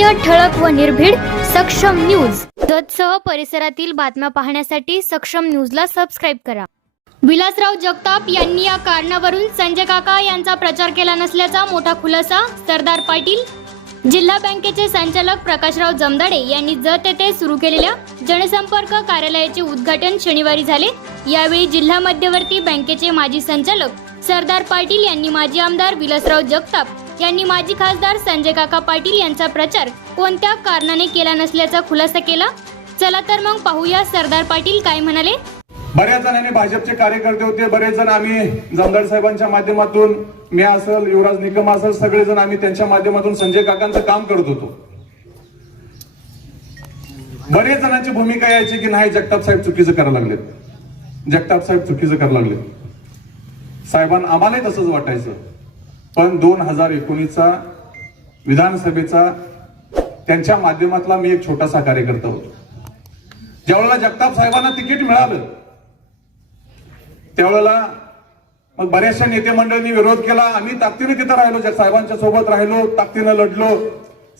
सत्य ठळक व निर्भीड सक्षम न्यूज. जतसह परिसरातील बातम्या पाहण्यासाठी सक्षम न्यूजला सबस्क्राईब करा. विलासराव जगताप यांनी या कारणावरून संजय काका यांचा प्रचार केला नसल्याचा मोठा खुलासा सरदार पाटील जिल्हा बँकेचे संचालक प्रकाशराव जमदाडे यांनी जत येथे सुरू केलेल्या जनसंपर्क कार्यालयाचे उद्घाटन शनिवारी झाले. यावेळी जिल्हा मध्यवर्ती बँकेचे माजी संचालक सरदार पाटील यांनी माजी आमदार विलासराव जगताप यांनी माजी खासदार संजय काका पाटील यांचा प्रचार कोणत्या कारणाने केला नसल्याचा खुलासा केला? चला तर मग पाहूया सरदार पाटील काय म्हणाले. बऱ्याच जणांनी भाजपचे कार्यकर्ते होते बरेच जण आम्ही जमदार साहेबांच्या माध्यमातून मी असेल युवराज निकम असेल सगळेजण आम्ही त्यांच्या माध्यमातून संजय काकांचं काम करत होतो. बरेच जणांची भूमिका यायची की नाही जगताप साहेब चुकीचं करायला लागलेत. जगताप साहेब चुकीचं करायला लागले साहेबांना आम्हालाही तसंच वाटायचं. पण दोन हजार एकोणीसचा विधानसभेचा त्यांच्या माध्यमातला मी एक छोटासा कार्यकर्ता होतो. ज्यावेळेला जगताप साहेबांना तिकीट मिळालं त्यावेळेला मग बऱ्याचशा नेते मंडळींनी विरोध केला. आम्ही ताकदीने तिथं राहिलो ज्या साहेबांच्या सोबत राहिलो ताकदीनं लढलो.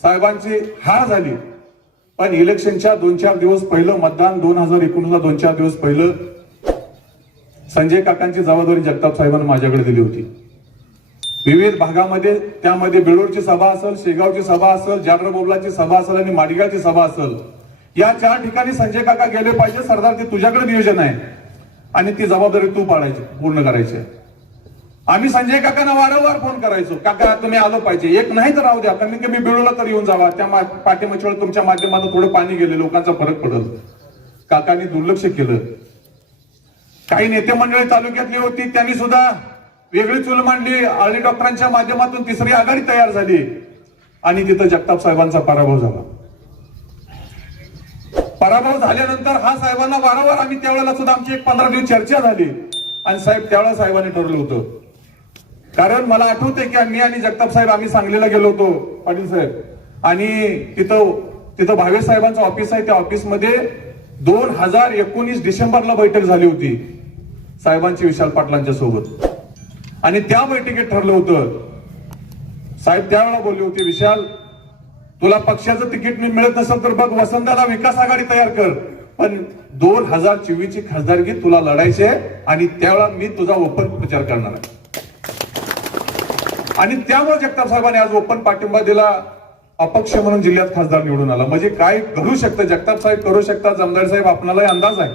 साहेबांची हार झाली. पण इलेक्शनच्या दोन चार दिवस पहिलं मतदान दोन हजार एकोणीसला दोन चार दिवस पहिलं संजय काकांची जबाबदारी जगताप साहेबांना माझ्याकडे दिली होती. विविध भागामध्ये त्यामध्ये बेळूरची सभा असेल शेगावची सभा असेल जाडर बोबलाची सभा असेल आणि माडिगावची सभा असेल. या चार ठिकाणी संजय काका गेले पाहिजे. सरदार ते तुझ्याकडे नियोजन आहे. आणि ती जबाबदारी तू पाडायची पूर्ण करायची आम्ही संजय काकांना वारंवार फोन करायचो. काका तुम्ही आलो पाहिजे. एक नाही तर राहू द्या. कमीत कमी बेळूला तर येऊन जावा. त्या मा- तुमच्या माध्यमातून थोडं पाणी गेले. लोकांचा फरक पडल. काकांनी दुर्लक्ष केलं. काही नेते मंडळी तालुक्यातली होती त्यांनी सुद्धा वेगळी चूल मांडली आळणी डॉक्टरांच्या माध्यमातून तिसरी आघाडी तयार झाली. आणि तिथं जगताप साहेबांचा पराभव झाला. पराभव झाल्यानंतर हा साहेबांना वारंवार आम्ही त्यावेळेला सुद्धा आमची एक पंधरा दिवस चर्चा झाली. आणि साहेब त्यावेळेला साहेबांनी ठरवलं होतं. कारण मला आठवते की मी आणि जगताप साहेब आम्ही सांगलीला गेलो होतो पाटील साहेब. आणि तिथं तिथं भावे साहेबांचं ऑफिस आहे त्या ऑफिसमध्ये दोन हजार एकोणीस डिसेंबरला बैठक झाली होती साहेबांची विशाल पाटलांच्या सोबत. आणि त्या बैठकीत ठरलं होतं. साहेब त्यावेळेला बोलले होते विशाल तुला पक्षाचं तिकीट मी मिळत नसेल तर बघ वसंताला विकास आघाडी तयार कर. पण दोन हजार चोवीस ची खासदारकी तुला लढायची आहे आणि त्यावेळेला मी तुझा ओपन प्रचार करणार आहे. आणि त्यामुळे जगताप साहेबांनी आज ओपन पाठिंबा दिला. अपक्ष म्हणून जिल्ह्यात खासदार निवडून आला. म्हणजे काय करू शकतं? जगताप साहेब करू शकतात जमदार साहेब आपणालाही अंदाज आहे.